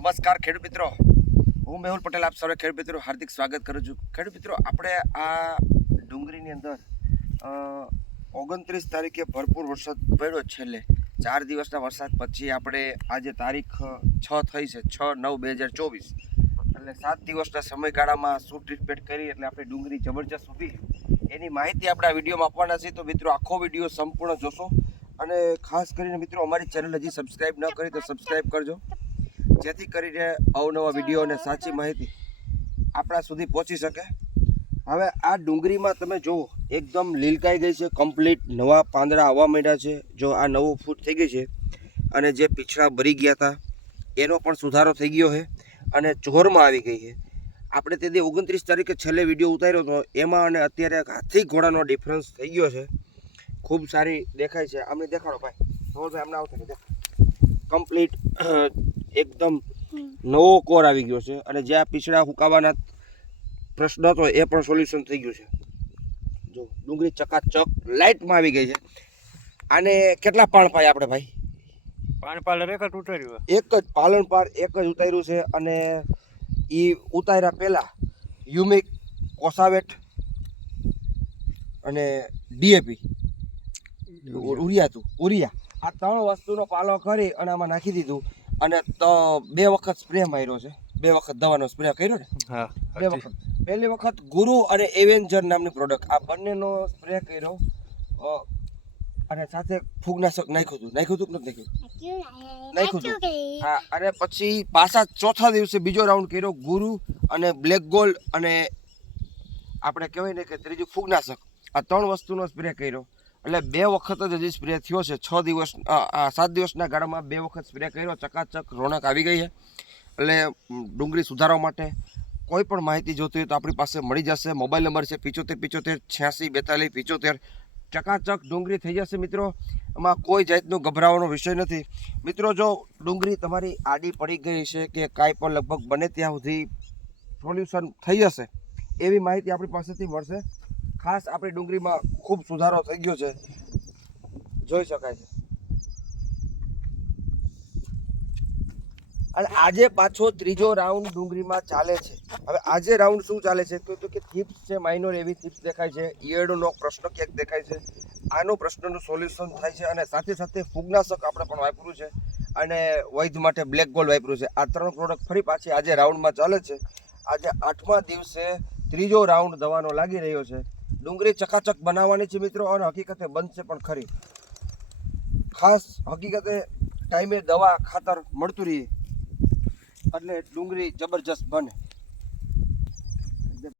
નમસ્કાર ખેડૂત મિત્રો. હું મેહુલ પટેલ, આપ સર્વે ખેડૂત મિત્રો હાર્દિક સ્વાગત કરું છું. ખેડૂત મિત્રો, આપણે આ ડુંગળીની અંદર ઓગણત્રીસ તારીખે ભરપૂર વરસાદ પડ્યો છેલ્લે. ચાર દિવસના વરસાદ પછી આપણે આજે તારીખ છ થઈ છે, છ નવ બે હજાર ચોવીસ. એટલે સાત દિવસના સમયગાળામાં શું ટ્રીટમેન્ટ કરી એટલે આપણે ડુંગળી જબરજસ્ત ઊભી. એની માહિતી આપણે આ વિડીયોમાં આપવાના છે તો મિત્રો, આખો વીડિયો સંપૂર્ણ જોશો. અને ખાસ કરીને મિત્રો, અમારી ચેનલ હજી સબસ્ક્રાઈબ ન કરી તો સબસ્ક્રાઈબ કરજો. જેથી કરીને અવનવા વીડિયો અને સાચી માહિતી આપણા સુધી પહોંચી શકે. હવે આ ડુંગળીમાં તમે જુઓ, એકદમ લીલકાઈ ગઈ છે કમ્પ્લીટ નવા પાંદડા આવવા માંડ્યા છે. જો આ નવું ફૂટ થઈ ગઈ છે અને જે પીછળા ભરી ગયા હતા, એનો પણ સુધારો થઈ ગયો છે અને ચોરમાં આવી ગઈ છે. આપણે તે દી ઓગણત્રીસ તારીખે છેલ્લે વીડિયો ઉતાર્યો હતો, એમાં અને અત્યારે હાથી ઘોડાનો ડિફરન્સ થઈ ગયો છે. ખૂબ સારી દેખાય છે. અમને દેખાડો ભાઈ. ધવલભાઈ અમને આવતા કમ્પ્લીટ એકદમ નવો કોર આવી ગયો છે. અને જ્યાં પીછડા સુકાવાના પ્રશ્ન હતો એ પણ સોલ્યુશન થઈ ગયું છે. જો ડુંગળી ચકાચક લાઇટમાં આવી ગઈ છે. આને કેટલા પાણ પાય આપણે ભાઈ? પાણ પાલર એક જ ઉતાર્યું એક જ પાલન પાર એક જ ઉતાર્યું છે અને એ ઉતાર્યા પહેલાં યુમિક કોસાવેટ અને ડીએપી ઉરિયા તું ઉરિયા. આ ત્રણ વસ્તુનો પાલો કરી અને આમાં નાખી દીધું. અને તો બે વખત સ્પ્રે માર્યો છે. બે વખત દવાનો સ્પ્રે કર્યો ને? હા બે વખત. પહેલી વખત ગુરુ અને એવેન્જર નામની પ્રોડક્ટ આ બંનેનો સ્પ્રે કર્યો. અને સાથે ફૂગનાશક નાખ્યું હતું. નાખ્યું હતું કે નથી નાખ્યું? નાખ્યું હતું. હા અને પછી પાછા ચોથા દિવસે બીજો રાઉન્ડ કર્યો ગુરુ અને બ્લેક ગોલ્ડ અને આપણે કહેવાય ને કે ત્રીજું ફૂગનાશક. આ ત્રણ વસ્તુનો સ્પ્રે કર્યો. એટલે બે વખત જ હજી સ્પ્રે થયો છે. છ દિવસ સાત દિવસના ગાળામાં બે વખત સ્પ્રે કર્યો. ચકાચક રોનક આવી ગઈ છે. એટલે ડુંગળી સુધારવા માટે કોઈ પણ માહિતી જોતી હોય તો આપણી પાસે મળી જશે. મોબાઈલ નંબર છે પિચોતેર પિચોતેર, છ્યાસી, બેતાલીસ, પિચોતેર. ચકાચક ડુંગળી થઈ જશે મિત્રો. એમાં કોઈ જાતનું ગભરાવાનો વિષય નથી. મિત્રો, જો ડુંગળી તમારી આડી પડી ગઈ છે કે કાંઈ પણ લગભગ બને ત્યાં સુધી સોલ્યુશન થઈ જશે, એવી માહિતી આપણી પાસેથી મળશે. ખાસ આપણી ડુંગળીમાં ખૂબ સુધારો થઈ ગયો છે. જોઈ શકાય છે. અને આજે પાછો ત્રીજો રાઉન્ડ ડુંગળીમાં ચાલે છે. હવે આજે રાઉન્ડ શું ચાલે છે? તો કે થીપ્સ છે માઇનોર એવી થીપ્સ દેખાય છે. ઈયળનો પ્રશ્ન ક્યાંક દેખાય છે. આનો પ્રશ્નનું સોલ્યુશન થાય છે અને સાથે સાથે ફૂગનાશક આપણે પણ વાપર્યું છે. અને વૈધ માટે બ્લેક ગોલ્ડ વાપર્યું છે. આ ત્રણ પ્રોડક્ટ ફરી પાછી આજે રાઉન્ડમાં ચાલે છે. આજે આઠમા દિવસે ત્રીજો રાઉન્ડ દવાનો લાગી રહ્યો છે. ડુંગળી ચકાચક બનાવવાની છે મિત્રો અને હકીકતે બનશે પણ ખરી. ખાસ હકીકતે ટાઈમે દવા ખાતર મળતું રહીએ એટલે ડુંગળી જબરજસ્ત બને.